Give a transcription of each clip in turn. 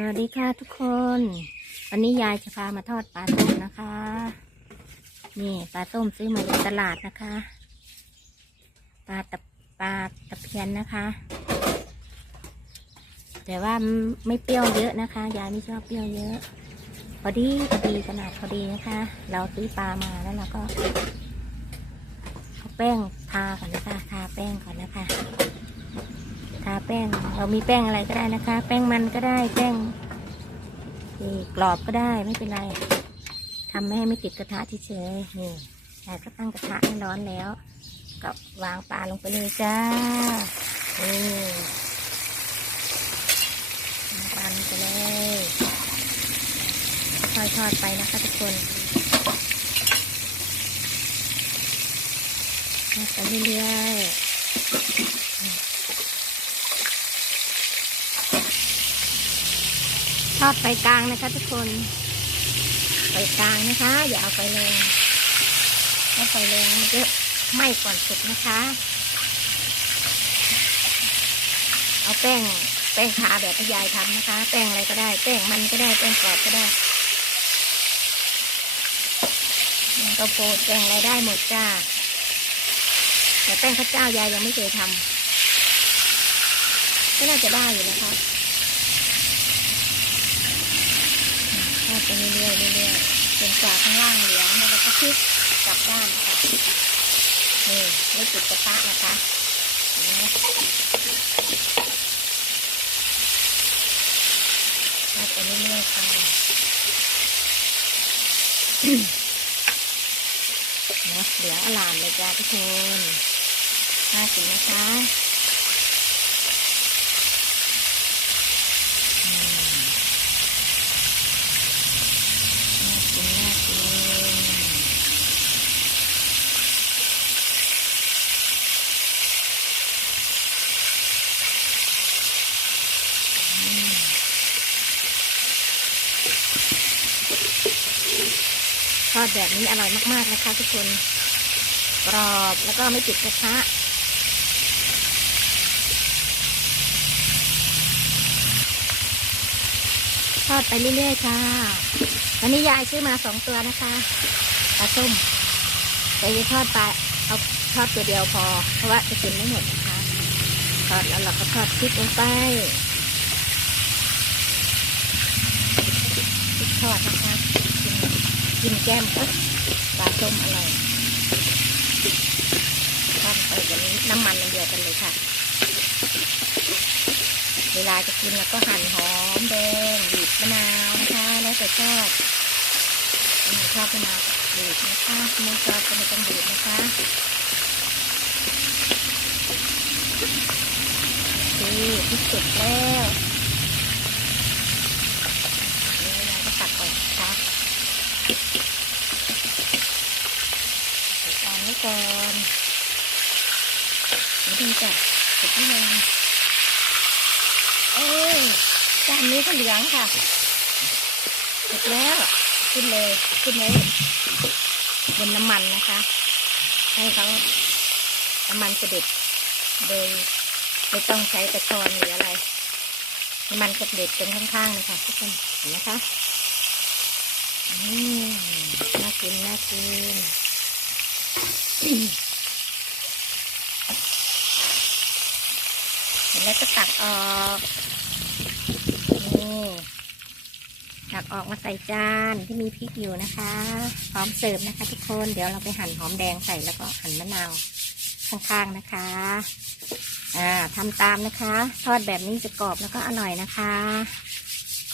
สวัสดีค่ะทุกคน วันนี้ยายจะพามาทอดปลาส้มนะคะ นี่ปลาส้มซื้อมาจากตลาดนะคะ ปลาตะปลาตะเพียนนะคะ แต่ว่าไม่เปรี้ยวเยอะนะคะ ยายไม่ชอบเปรี้ยวเยอะ พอดีพอดีขนาดพอดีนะคะ เราซื้อปลามาแล้วเราก็เอาแป้งทาก่อนนะคะทาแป้งก่อนนะคะ แป้ง เรามีแป้งอะไรก็ได้นะคะ แป้งมันก็ได้แป้งที่กรอบก็ได้ไม่เป็นไรทำให้ไม่ติดกระทะเฉยๆนี่ยายก็ตั้งกระทะให้ร้อนแล้วก็วางปลาลงไปเลยจ้านี่วางปลาลงไปเลยทอดๆไปนะคะทุกคนทอดไปเรื่อยๆ ทอดไฟกลางนะคะทุกคน ไฟกลางนะคะ อย่าเอาไฟแรงถ้าไฟแรงมันจะไหม้ก่อนสุกนะคะ เอาแป้งแป้งทาแบบที่ยายทำนะคะ แป้งอะไรก็ได้ แป้งมันก็ได้ แป้งกรอบก็ได้แป้งข้าวโพดแป้งอะไรได้หมดจ้า แต่แป้งข้าวเจ้ายายยังไม่เคยทำก็น่าจะได้อยู่นะคะ ทอด ไปเรื่อยๆเรื่อยๆจนกว่าข้างล่างเหลืองแล้วเราก็พลิกกลับด้านค่ะนี่ไม่จุดกระทะนะคะเนไหมทอดไปเรื่อยๆค่ะเนะเหลืองอลามเลยจ้าทุกคนน่ากินนะคะอืม น่ากินน่ากินอืมท อดแบบนี้อร่อยมากๆนะคะทุกคนกรอบแล้วก็ไม่ติดกระทะทอดไปเรื่อยๆค่ะวันนี้ยายซื้อมาสองตัวนะคะปลาส้มแต่จะทอดปลาเอาทอดตัวเดียวพอ เพราะว่าจะกินไม่หมดนะคะทอดแล้วเราก็ทอดพริกลงไปพริกทอดนะคะ กินแก้มก็ปลาส้มอร่อยทอดไปแบบนี้น้ำมันมันเดียวกันเลยค่ะ เวลาจะกินแล้วก็หั่นหอมแดงบีบมะนาวนะคะแล้วแต่ชอบชอบมะนาวบีบนะคะไม่ชอบก็ไม่ต้องบีบนะคะนี่ที่สุดแล้วนี่เราก็ตักออกนะคะใส่จานไว้ ก่อนเดี๋ยวดูจะสุกหรือยังเอ้ยจานนี้ก็เหลืองค่ะเสร็จแล้วขึ้นเลยขึ้นเลยบนน้ำมันนะคะ ให้เขาน้ำมันกระเด็ดโดยไม่ต้องใช้กระชอนหรืออะไรน้ำมันกระเด็ดตรงข้างๆเลยค่ะทุกคนเห็นนะคะอืมน่ากินน่ากิน แล้วก็ตักออกนี่ตักออกมาใส่จานที่มีพริกอยู่นะคะ พร้อมเสิร์ฟนะคะ ทุกคน เดี๋ยวเราไปหั่นหอมแดงใส่แล้วก็หั่นมะนาวข้างๆนะคะ อ่าทำตามนะคะ ทอดแบบนี้จะกรอบแล้วก็อร่อยนะคะ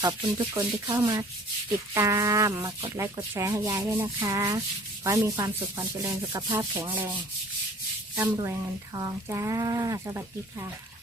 ขอบคุณทุกคนที่เข้ามา ติดตามมากดไลค์กดแชร์ให้ยายด้วยนะคะ ขอให้มีความสุขความเจริญสุขภาพแข็งแรงร่ำรวยเงินทองจ้า สวัสดีค่ะ